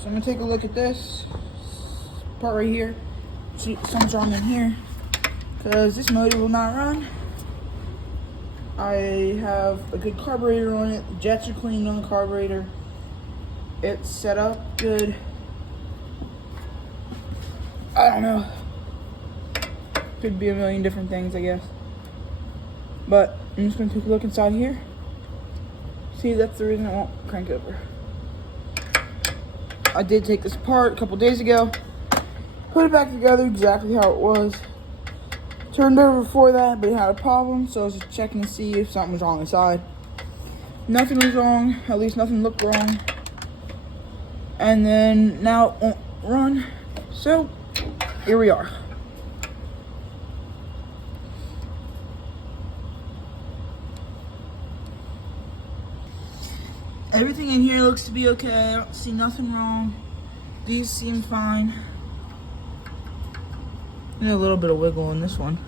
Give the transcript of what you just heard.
So I'm gonna take a look at this part right here. See if something's wrong in here, because this motor will not run. I have a good carburetor on it. The jets are cleaned on the carburetor. It's set up good. I don't know. Could be a million different things, I guess. But I'm just gonna take a look inside here. See, that's the reason I won't crank over. I did take this apart a couple days ago. Put it back together exactly how it was. Turned over before that, but it had a problem, so I was just checking to see if something was wrong inside. Nothing was wrong, at least nothing looked wrong. And then now it won't run, so here we are. Everything in here looks to be okay. I don't see nothing wrong. These seem fine. There's a little bit of wiggle in this one.